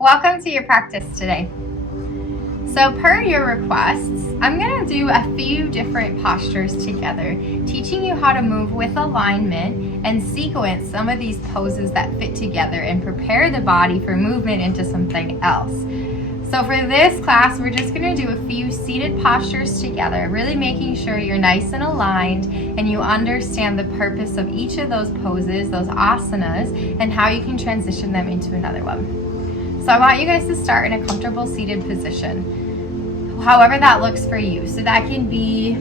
Welcome to your practice today. So per your requests, I'm going to do a few different postures together, teaching you how to move with alignment and sequence some of these poses that fit together and prepare the body for movement into something else. So for this class, we're just going to do a few seated postures together, really making sure you're nice and aligned and you understand the purpose of each of those poses, those asanas, and how you can transition them into another one. So I want you guys to start in a comfortable seated position, however that looks for you. So that can be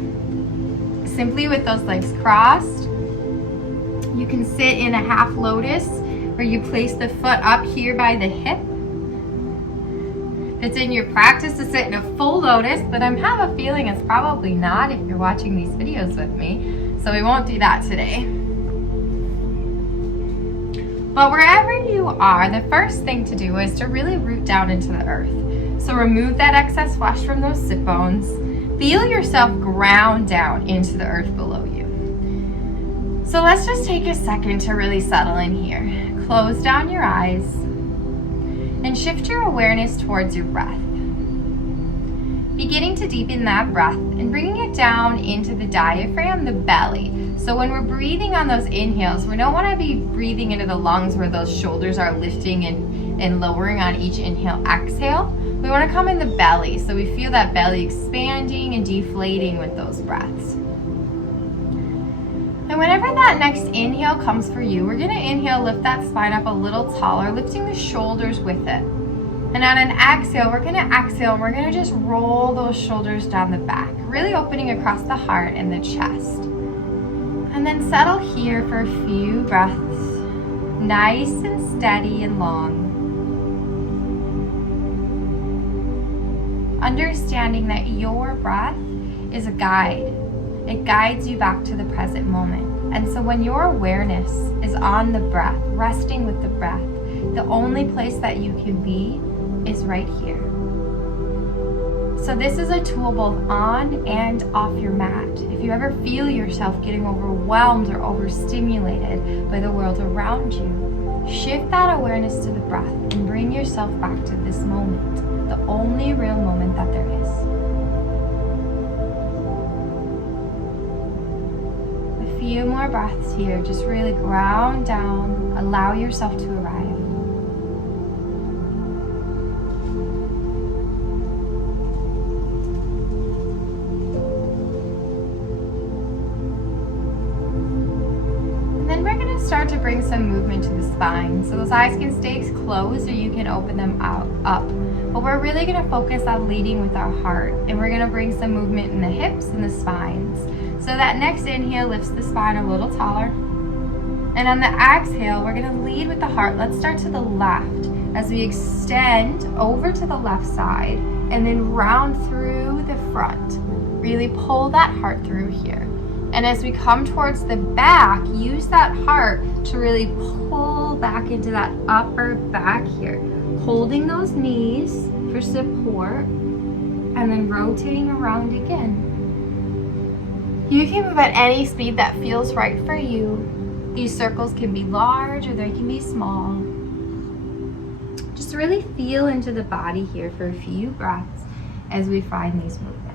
simply with those legs crossed. You can sit in a half lotus where you place the foot up here by the hip. It's in your practice to sit in a full lotus, but I have a feeling it's probably not if you're watching these videos with me. So we won't do that today. But wherever you are, the first thing to do is to really root down into the earth. So remove that excess flesh from those sit bones. Feel yourself ground down into the earth below you. So let's just take a second to really settle in here. Close down your eyes and shift your awareness towards your breath. Beginning to deepen that breath and bringing it down into the diaphragm, the belly. So when we're breathing on those inhales, we don't want to be breathing into the lungs where those shoulders are lifting and lowering on each inhale, exhale. We want to come in the belly, so we feel that belly expanding and deflating with those breaths. And whenever that next inhale comes for you, we're going to inhale, lift that spine up a little taller, lifting the shoulders with it. And on an exhale, we're going to exhale and we're going to just roll those shoulders down the back, really opening across the heart and the chest. And then settle here for a few breaths, nice and steady and long. Understanding that your breath is a guide. It guides you back to the present moment. And so when your awareness is on the breath, resting with the breath, the only place that you can be is right here. So this is a tool both on and off your mat. If you ever feel yourself getting overwhelmed or overstimulated by the world around you, shift that awareness to the breath and bring yourself back to this moment, the only real moment that there is. A few more breaths here, just really ground down, allow yourself to arrive. Start to bring some movement to the spine. So those eyes can stay closed or you can open them up. But we're really going to focus on leading with our heart. And we're going to bring some movement in the hips and the spines. So that next inhale lifts the spine a little taller. And on the exhale, we're going to lead with the heart. Let's start to the left as we extend over to the left side and then round through the front. Really pull that heart through here. And as we come towards the back, use that heart to really pull back into that upper back here. Holding those knees for support and then rotating around again. You can move at any speed that feels right for you. These circles can be large or they can be small. Just really feel into the body here for a few breaths as we find these movements.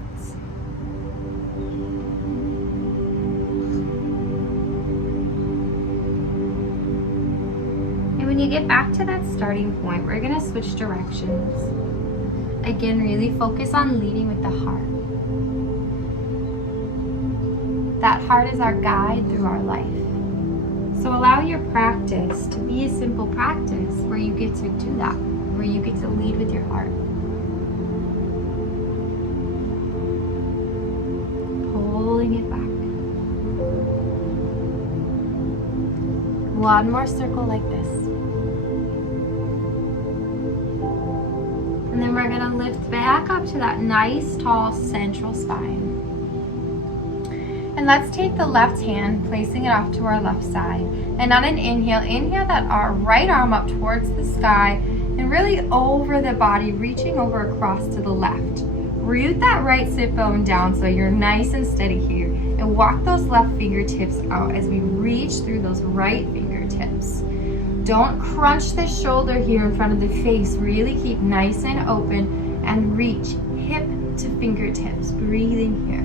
When you get back to that starting point, we're going to switch directions. Again, really focus on leading with the heart. That heart is our guide through our life. So allow your practice to be a simple practice where you get to do that, where you get to lead with your heart. Pulling it back. One more circle like this. And then we're going to lift back up to that nice, tall, central spine. And let's take the left hand, placing it off to our left side. And on an inhale, inhale that our right arm up towards the sky and really over the body, reaching over across to the left. Root that right sit bone down so you're nice and steady here. And walk those left fingertips out as we reach through those right fingertips. Don't crunch the shoulder here in front of the face. Really keep nice and open and reach hip to fingertips. Breathe in here.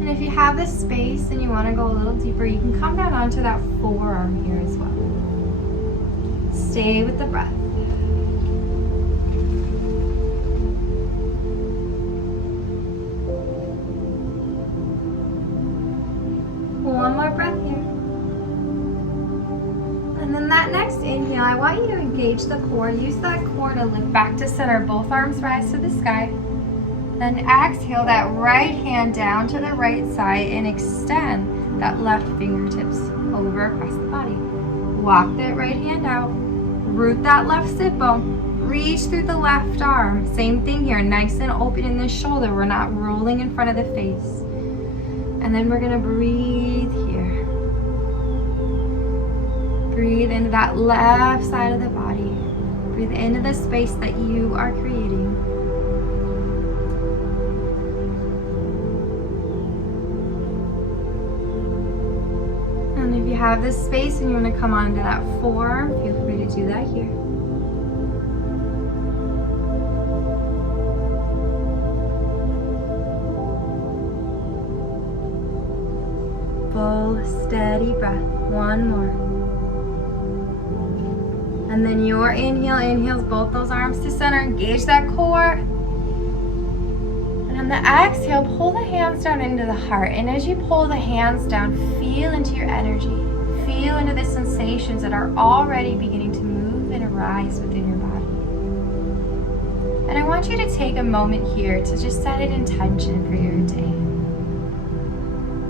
And if you have the space and you want to go a little deeper, you can come down onto that forearm here as well. Stay with the breath. One more breath here. And then that next inhale, I want you to engage the core. Use that core to lift back to center. Both arms rise to the sky. Then exhale that right hand down to the right side and extend that left fingertips over across the body. Walk that right hand out. Root that left sit bone. Reach through the left arm. Same thing here, nice and open in the shoulder. We're not rolling in front of the face. And then we're gonna breathe here. Breathe into that left side of the body. Breathe into the space that you are creating. And if you have this space and you want to come onto that forearm, feel free to do that here. Full, steady breath. One more. And then your inhale inhales both those arms to center. Engage that core. And on the exhale, pull the hands down into the heart. And as you pull the hands down, feel into your energy. Feel into the sensations that are already beginning to move and arise within your body. And I want you to take a moment here to just set an intention for your day.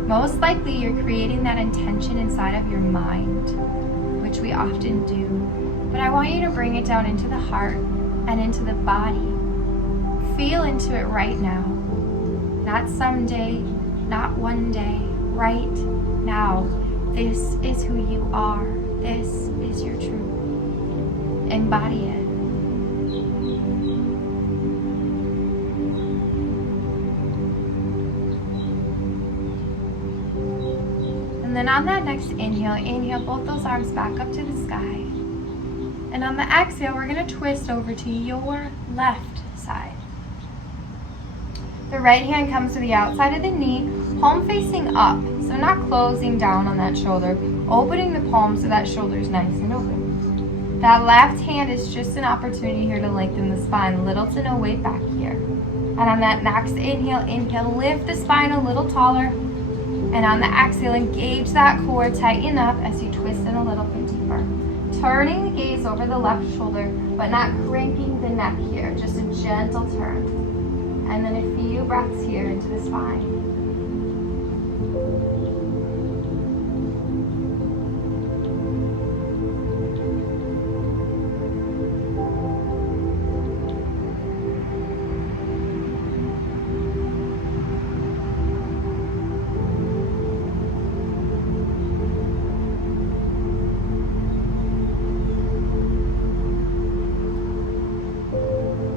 Most likely you're creating that intention inside of your mind, which we often do. But I want you to bring it down into the heart and into the body. Feel into it right now. Not someday, not one day, right now. This is who you are. This is your truth. Embody it. And then on that next inhale, inhale both those arms back up to the sky. And on the exhale, we're going to twist over to your left side. The right hand comes to the outside of the knee, palm facing up. So not closing down on that shoulder, opening the palm so that shoulder is nice and open. That left hand is just an opportunity here to lengthen the spine, little to no weight back here. And on that next inhale, inhale, lift the spine a little taller. And on the exhale, engage that core, tighten up as you twist in a little bit deeper. Turning the gaze over the left shoulder, but not cranking the neck here, just a gentle turn. And then a few breaths here into the spine.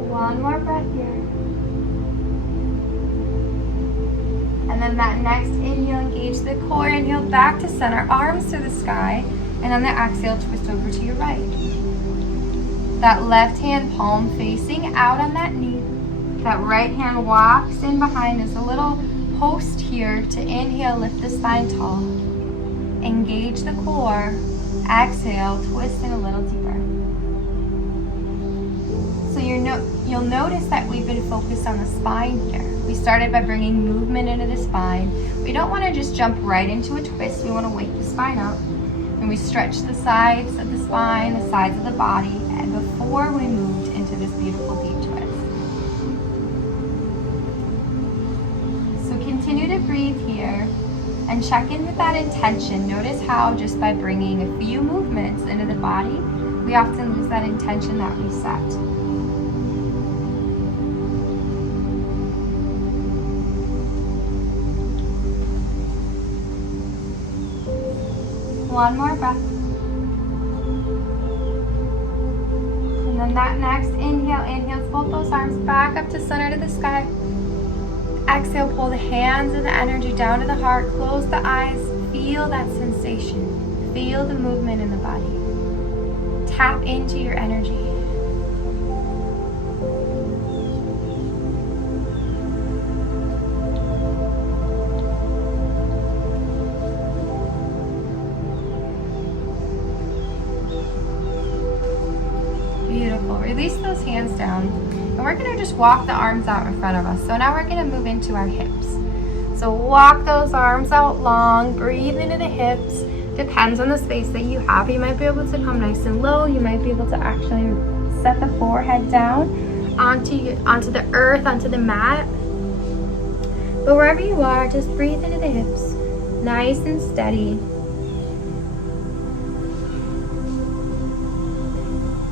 One more breath here. And then that next inhale, engage the core. Inhale back to center, arms to the sky. And on the exhale, twist over to your right. That left hand palm facing out on that knee. That right hand walks in behind. There's a little post here to inhale, lift the spine tall. Engage the core. Exhale, twist in a little deeper. So you'll notice that we've been focused on the spine here. We started by bringing movement into the spine. We don't want to just jump right into a twist. We want to wake the spine up. And we stretch the sides of the spine, the sides of the body, and before we moved into this beautiful deep twist. So continue to breathe here and check in with that intention. Notice how just by bringing a few movements into the body, we often lose that intention that we set. One more breath. And then that next inhale, inhales both those arms back up to center to the sky. Exhale, pull the hands and the energy down to the heart. Close the eyes. Feel that sensation. Feel the movement in the body. Tap into your energy. Beautiful. Release those hands down. And we're going to just walk the arms out in front of us. So now we're going to move into our hips. So walk those arms out long. Breathe into the hips. Depends on the space that you have. You might be able to come nice and low. You might be able to actually set the forehead down onto the earth, onto the mat. But wherever you are, just breathe into the hips. Nice and steady.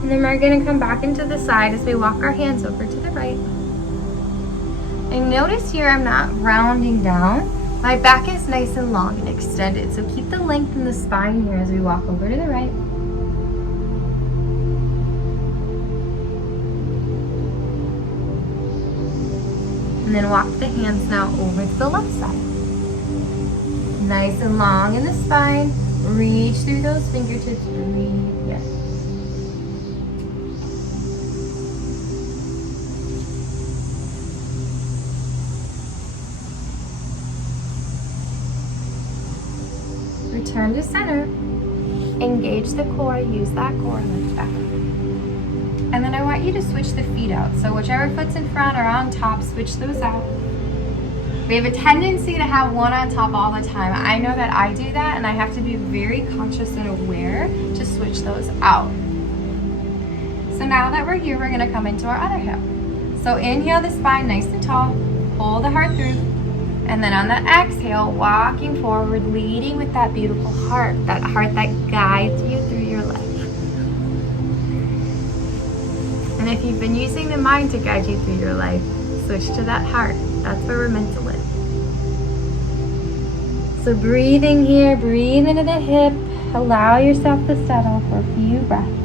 And then we're going to come back into the side as we walk our hands over to the right. And notice here I'm not rounding down. My back is nice and long and extended. So keep the length in the spine here as we walk over to the right. And then walk the hands now over to the left side. Nice and long in the spine. Reach through those fingertips. Breathe. Yes. Return to center. Engage the core. Use that core. Lift back up. And then I want you to switch the feet out. So whichever foot's in front or on top, switch those out. We have a tendency to have one on top all the time. I know that I do that, and I have to be very conscious and aware to switch those out. So now that we're here, we're going to come into our other hip. So inhale the spine nice and tall. Pull the heart through. And then on the exhale, walking forward, leading with that beautiful heart that guides you through your life. And if you've been using the mind to guide you through your life, switch to that heart. That's where we're meant to live. So breathing here, breathe into the hip. Allow yourself to settle for a few breaths.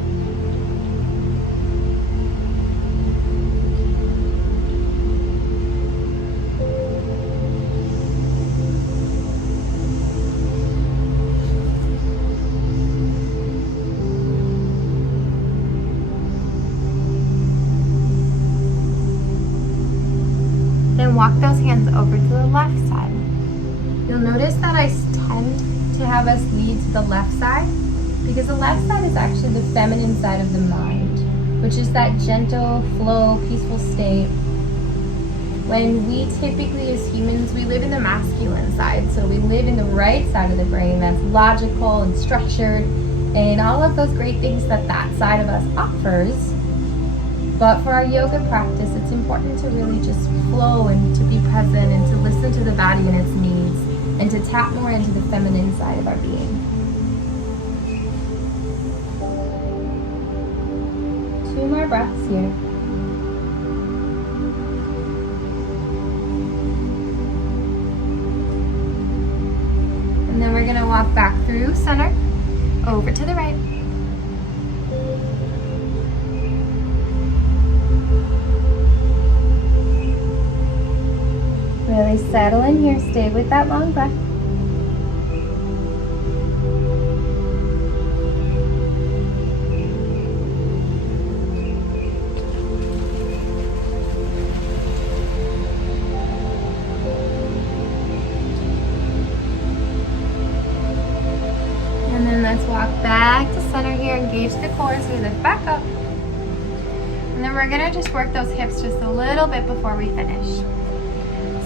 Then walk those hands over to the left side. You'll notice that I tend to have us lead to the left side because the left side is actually the feminine side of the mind, which is that gentle, flow, peaceful state. When we typically as humans, we live in the masculine side. So we live in the right side of the brain that's logical and structured and all of those great things that side of us offers. But for our yoga practice, it's important to really just flow and to be present and to listen to the body and its needs and to tap more into the feminine side of our being. 2 more breaths here. And then we're going to walk back through center, over to the right. Really settle in here. Stay with that long breath. And then let's walk back to center here. Engage the core as we lift back up. And then we're going to just work those hips just a little bit before we finish.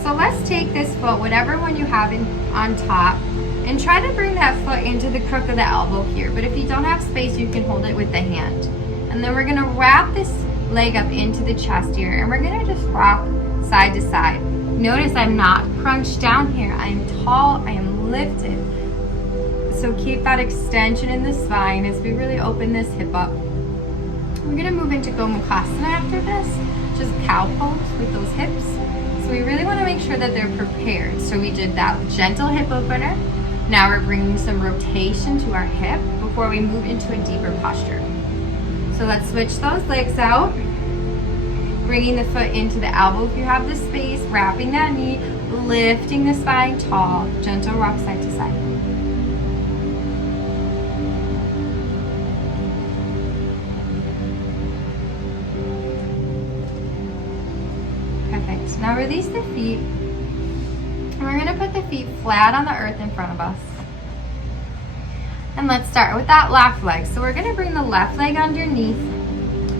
So let's take this foot, whatever one you have on top, and try to bring that foot into the crook of the elbow here. But if you don't have space, you can hold it with the hand. And then we're going to wrap this leg up into the chest here, and we're going to just rock side to side. Notice I'm not crunched down here. I am tall, I am lifted. So keep that extension in the spine as we really open this hip up. We're going to move into Gomukhasana after this, just cow pose with those hips. So we really want to make sure that they're prepared. So we did that gentle hip opener. Now we're bringing some rotation to our hip before we move into a deeper posture. So let's switch those legs out. bringing the foot into the elbow if you have the space, wrapping that knee, lifting the spine tall, gentle rock side to side. Perfect. Now release the feet. And we're gonna put the feet flat on the earth in front of us. And let's start with that left leg. So we're gonna bring the left leg underneath.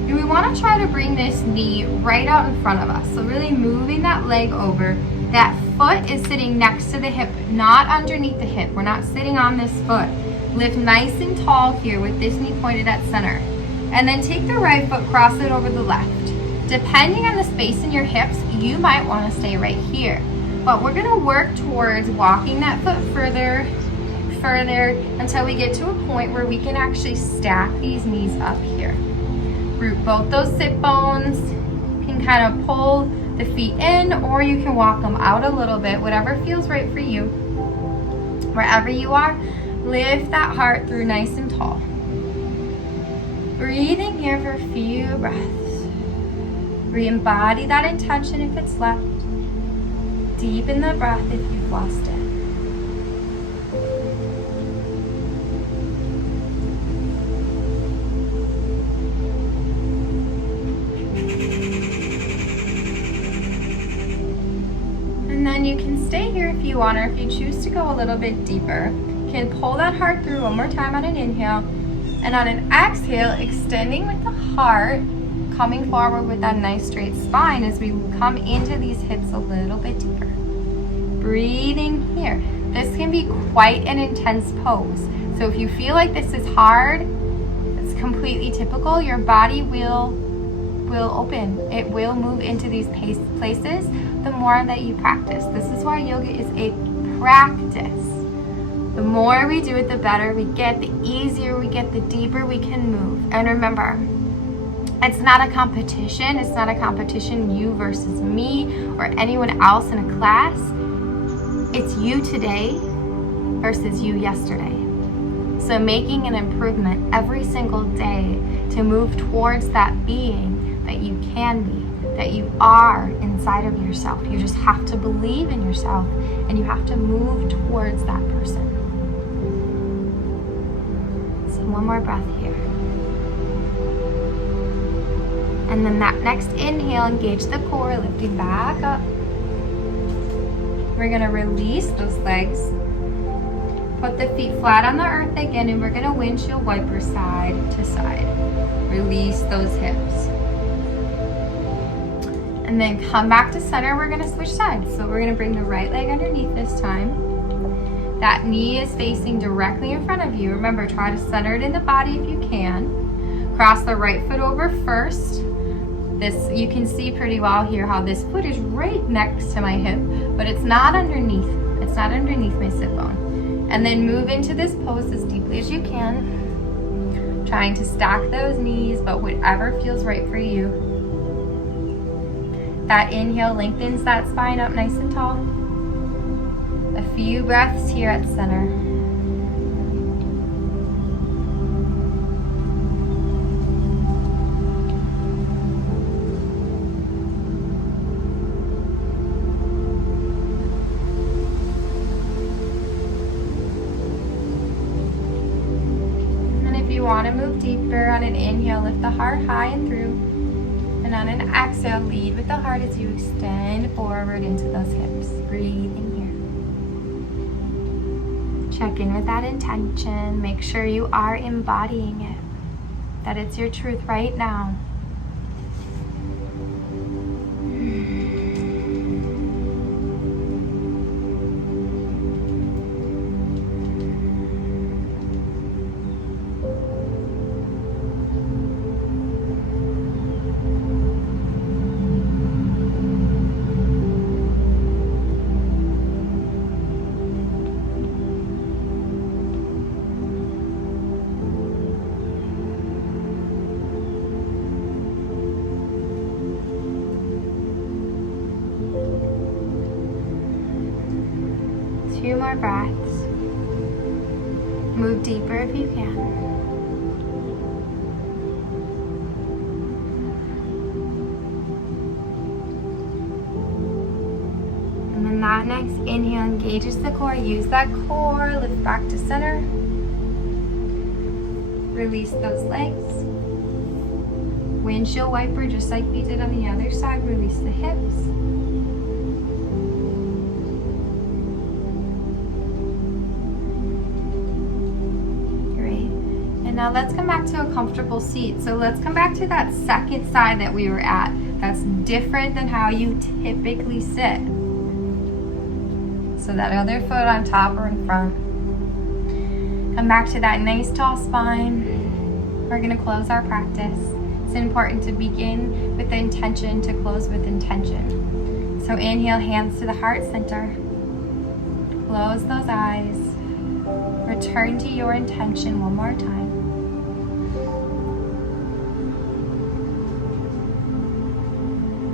And we wanna try to bring this knee right out in front of us. So really moving that leg over. That foot is sitting next to the hip, not underneath the hip. We're not sitting on this foot. Lift nice and tall here with this knee pointed at center. And then take the right foot, cross it over the left. Depending on the space in your hips, you might wanna stay right here. But we're gonna work towards walking that foot further until we get to a point where we can actually stack these knees up here. Root both those sit bones. You can kind of pull the feet in, or you can walk them out a little bit, whatever feels right for you. Wherever you are, lift that heart through nice and tall. Breathing here for a few breaths. Re-embody that intention if it's left. Deepen the breath if you've lost it. And then you can stay here if you want, or if you choose to go a little bit deeper. You can pull that heart through one more time on an inhale. And on an exhale, extending with the heart, coming forward with that nice straight spine as we come into these hips a little bit deeper. Breathing here. This can be quite an intense pose. So if you feel like this is hard, it's completely typical. Your body will open. It will move into these places the more that you practice. This is why yoga is a practice. The more we do it, the better we get, the easier we get, the deeper we can move. And remember, it's not a competition. It's not a competition, you versus me or anyone else in a class. It's you today versus you yesterday. So making an improvement every single day to move towards that being that you can be, that you are inside of yourself. You just have to believe in yourself, and you have to move towards that person. So one more breath here. And then that next inhale, engage the core, lifting back up. We're gonna release those legs. Put the feet flat on the earth again, and we're gonna windshield wiper side to side. Release those hips. And then come back to center, we're gonna switch sides. So we're gonna bring the right leg underneath this time. That knee is facing directly in front of you. Remember, try to center it in the body if you can. Cross the right foot over first. This, you can see pretty well here how this foot is right next to my hip, but it's not underneath. It's not underneath my sit bone. And then move into this pose as deeply as you can. Trying to stack those knees, but whatever feels right for you. That inhale lengthens that spine up nice and tall. A few breaths here at center. And if you want to move deeper, on an inhale, lift the heart high and through. And on an exhale, lead with the heart as you extend forward into those hips. Breathing here. Check in with that intention. Make sure you are embodying it. That it's your truth right now. Few more breaths. Move deeper if you can. that next inhale engages the core. Use that core, lift back to center. Release those legs. Windshield wiper, just like we did on the other side. Release the hips. Great. And now let's come back to a comfortable seat. So let's come back to that second side that we were at. That's different than how you typically sit. So that other foot on top or in front. Come back to that nice tall spine. We're gonna close our practice. It's important to begin with the intention to close with intention. So inhale, hands to the heart center. Close those eyes. Return to your intention one more time.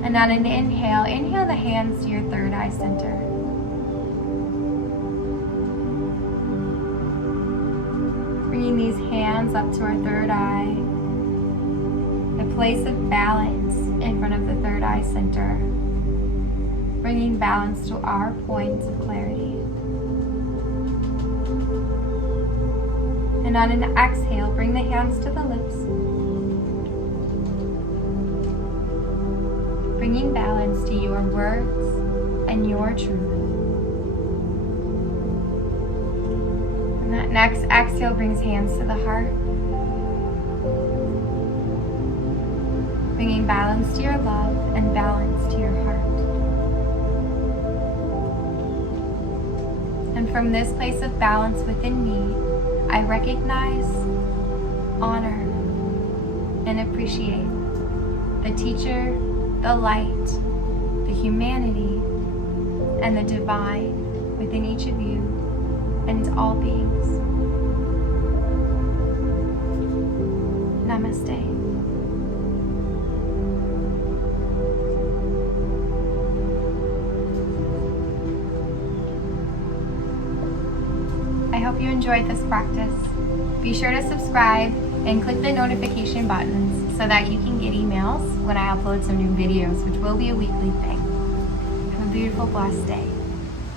And on an inhale, inhale the hands to your third eye center. Bringing these hands up to our third eye, a place of balance in front of the third eye center, bringing balance to our points of clarity. And on an exhale, bring the hands to the lips, bringing balance to your words and your truth. And that next exhale brings hands to the heart, bringing balance to your love and balance to your heart. And from this place of balance within me, I recognize, honor, and appreciate the teacher, the light, the humanity, and the divine within each of you and all beings. Namaste. I hope you enjoyed this practice. Be sure to subscribe and click the notification buttons so that you can get emails when I upload some new videos, which will be a weekly thing. Have a beautiful, blessed day.